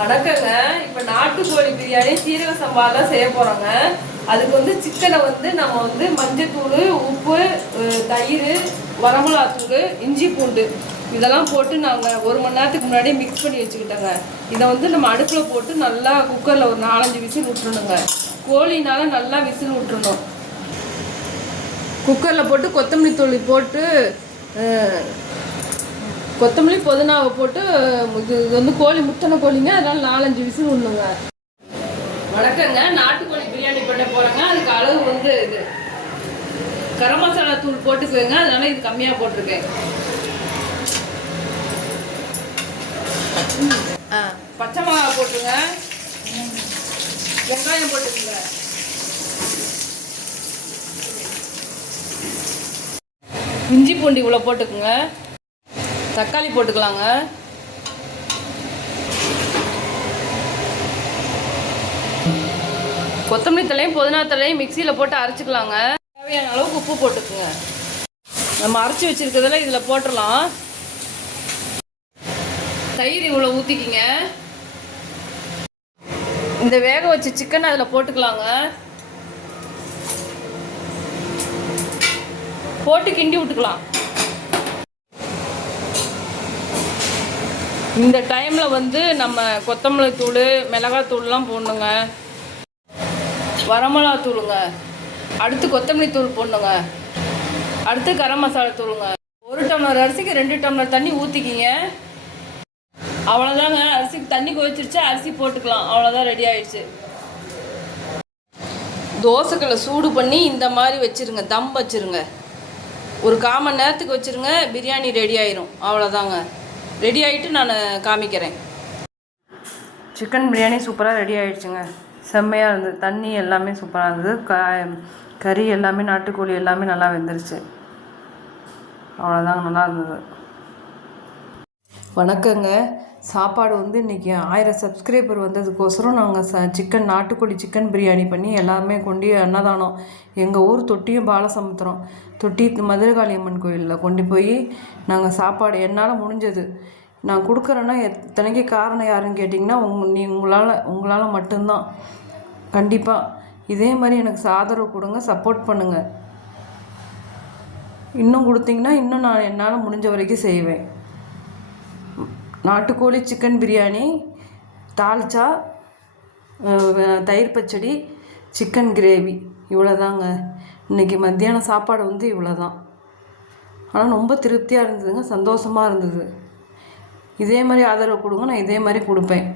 வணக்கங்க. இப்போ நாட்டுக்கோழி பிரியாணி சீரக சம்பா தான் செய்ய போகிறோங்க. அதுக்கு வந்து சிக்கனை வந்து நம்ம வந்து மஞ்சத்தூள், உப்பு, தயிர், வரமிளகாத்தூள், இஞ்சி பூண்டு இதெல்லாம் போட்டு நாங்கள் 1 மணி நேரத்துக்கு முன்னாடி மிக்ஸ் பண்ணி வச்சுக்கிட்டோங்க. இதை வந்து நம்ம அடுப்பில் போட்டு நல்லா குக்கரில் ஒரு 4-5 விசில் விட்டுருணுங்க. கோழினால நல்லா விசில் விட்டுருணும். குக்கரில் போட்டு கொத்தமல்லி தூள் போட்டு கொத்தமல்லி புதினாவை போட்டு இது வந்து கோழி முத்தனை கோழிங்க, அதனால் 4-5 விசில் விடணுங்க. வணக்கங்க. நாட்டுக்கோழி பிரியாணி பண்ண போகிறேங்க. அதுக்கு அளவு வந்து இது கரம் மசாலா தூள் போட்டுக்குவேங்க, அதனால இது கம்மியாக போட்டிருக்கேன். பச்சை மிளகா போட்டுருங்க, வெங்காயம் போட்டுக்குங்க, இஞ்சி பூண்டு இவ்வளோ போட்டுக்குங்க, தக்காளி போட்டுக்கலாங்க, கொத்தமல்லி தழையும் புதினா தழையும் மிக்சியில் போட்டு அரைச்சிக்கலாங்க. தேவையான அளவுக்கு உப்பு போட்டுக்குங்க. நம்ம அரைச்சி வச்சுருக்கிறதுல இதில் போட்டுடலாம். தயிர் இவ்வளோ ஊற்றிக்கிங்க. இந்த வேக வச்ச சிக்கன் அதில் போட்டுக்கலாங்க. போட்டு கிண்டி விட்டுக்கலாம். இந்த டைமில் வந்து நம்ம கொத்தமல்லி தூள், மிளகாத்தூள்லாம் போடணுங்க, வரமிளகாத்தூளுங்க, அடுத்து கொத்தமல்லி தூள் போடணுங்க, அடுத்து கரம் மசாலா தூளுங்க. 1 டம்ளர் அரிசிக்கு 2 டம்ளர் தண்ணி ஊற்றிக்கிங்க. அவ்வளோதாங்க. அரிசிக்கு தண்ணி கொதிச்சிருச்சு, அரிசி போட்டுக்கலாம். அவ்வளோதான், ரெடி ஆயிடுச்சு. தோசைக்கல்லை சூடு பண்ணி இந்த மாதிரி வச்சுருங்க, தம் வச்சுருங்க. ஒரு 1/4 மணி நேரத்துக்கு வச்சுருங்க, பிரியாணி ரெடி ஆயிரும். அவ்வளோதாங்க. ரெடி ஆகிட்டு நான் காமிக்கிறேன். சிக்கன் பிரியாணி சூப்பராக ரெடி ஆகிடுச்சுங்க. செம்மையாக இருந்தது. தண்ணி எல்லாமே சூப்பராக இருந்தது. கறி எல்லாமே, நாட்டுக்கோழி எல்லாமே நல்லா வெந்துருச்சு. அவ்வளோதாங்க, நல்லா இருந்தது. வணக்கங்க. சாப்பாடு வந்து இன்றைக்கி 1000 சப்ஸ்கிரைபர் வந்ததுக்கோசரம் நாங்கள் நாட்டுக்கோழி சிக்கன் பிரியாணி பண்ணி எல்லாமே கொண்டு அன்னதானம் எங்கள் ஊர் தொட்டியும் பாலசமுத்திரம் தொட்டி மதுரகாளியம்மன் கோயிலில் கொண்டு போய் நாங்கள் சாப்பாடு என்னால் முடிஞ்சது நான் கொடுக்குறேன்னா. எத்தனைக்கு காரணம் யாருன்னு கேட்டிங்கன்னா உங்களால் மட்டும்தான். கண்டிப்பாக இதே மாதிரி எனக்கு ஆதரவு கொடுங்க, சப்போர்ட் பண்ணுங்கள். இன்னும் கொடுத்தீங்கன்னா இன்னும் நான் என்னால் முடிஞ்ச வரைக்கும் செய்வேன். நாட்டுக்கோழி சிக்கன் பிரியாணி, தால்ச்சா, தயிர் பச்சடி, சிக்கன் கிரேவி, இவ்வளோதாங்க. இன்றைக்கி மத்தியானம் சாப்பாடு வந்து இவ்வளோ தான். ஆனால் ரொம்ப திருப்தியாக இருந்ததுங்க, சந்தோஷமாக இருந்தது. இதே மாதிரி ஆதரவு கொடுங்க, நான் இதே மாதிரி கொடுப்பேன்.